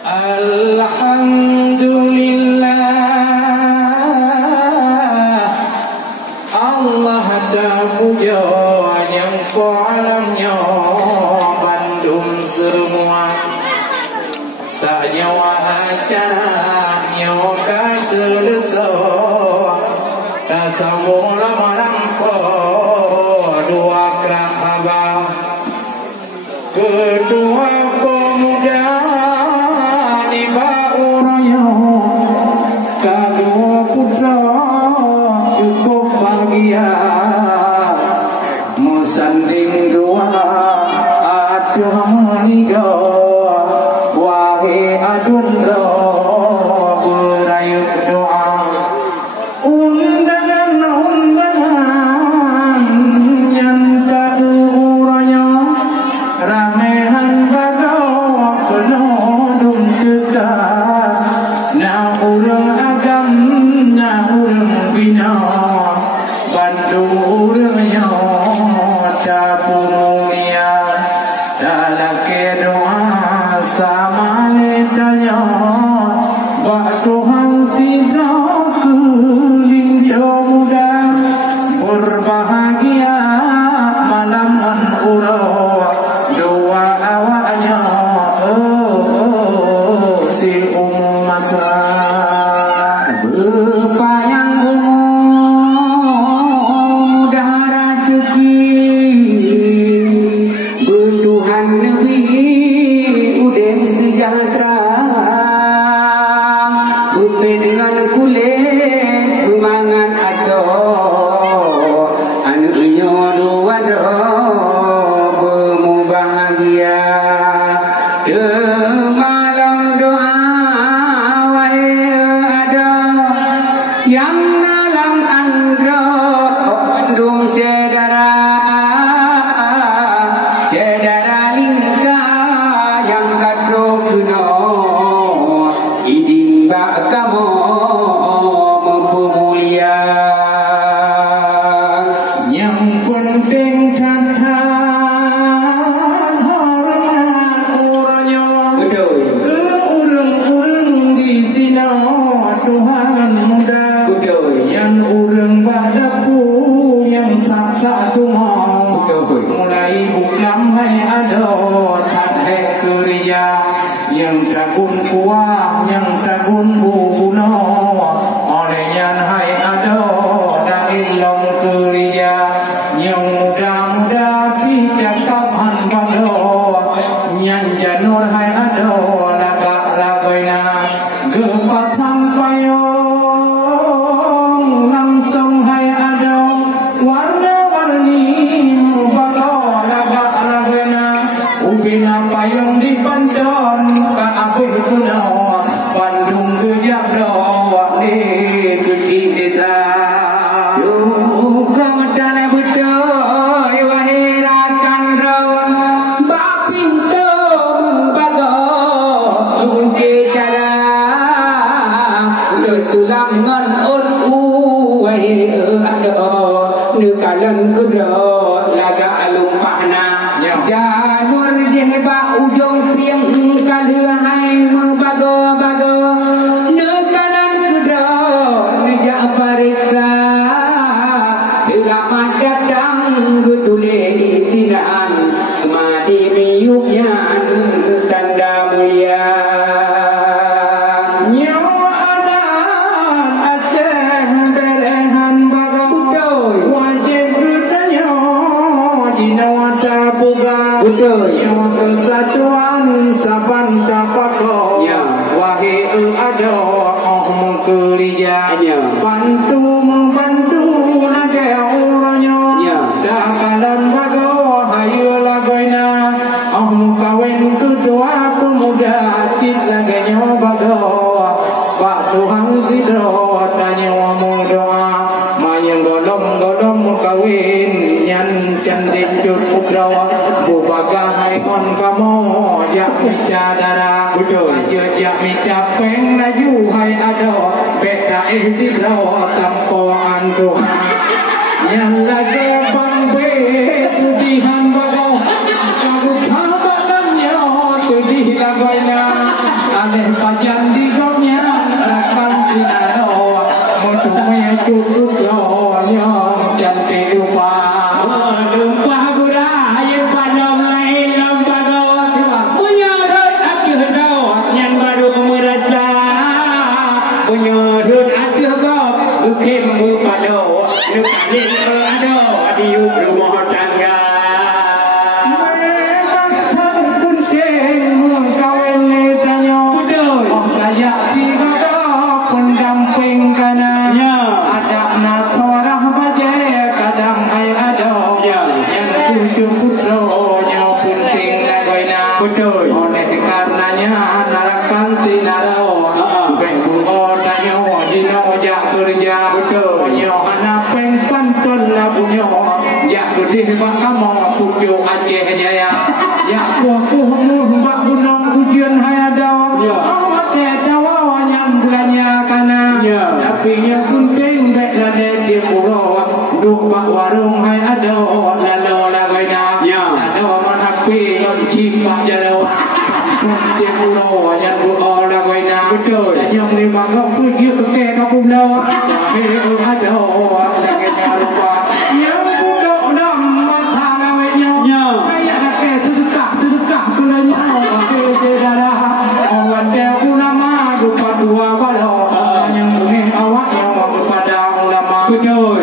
Allah terpuja yang kolamnya Bandung semua sanyawa acaranya kaselesa semula merangko dua kerabat kedua pemuda di bauraya kedua putra cukup bahagia musanding dua aduh meniga wahai adun berayu doa undangan yang teruranya ramehan bagawa penodong dekat na urang agam na urang bina Bandung urangnya dapur mulia dalam doa sama letanya bak Tuhan sidra kelinda muda berbahagia malam urang doa awaknya si umum masa berpayang yang lagi bangbe tudihan bago kamu kabalannya tudih lagoyna Udronya Janti Upa Lupa budaya pada lain lembaga menyerut akhir dawat yang baru merasa menyerut akhir kau bukan pada nukani ada di rumah tangga mereka pun seng kawin tanya betul kayak tiga pun gamping kananya ada natorah baje kadang ay ada yang kunjung pudronya pun tinggal goina betul oleh karenanya narakan sinaro bengu tanya jino jak kerja betul nyo anak pantun labunyo jak gede bakamo pujo Aceh Jaya jak kuku mbak gunung ujian hayadaw awak dawa nyan bulannya kana tapi nya kunting bek lade di pulau duk bak warung hay ada lalo lagaina ada man api on cipak jalo di pulau yang doa lagaina betul yang di bagak pergi ke kapulau tapi ada lagaina lupa yang budak dam mata lawanya kayak nak sedekah kulanya ke darah awan dia ulama lupa dua balo yang bunyi awak yang kepada ulama betul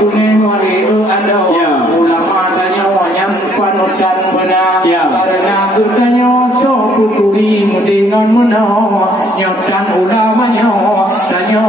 bunyi wali ada ulama tanya yang panutan benar karena tanya so puturi mendingan menau nyotan ulamanya tanya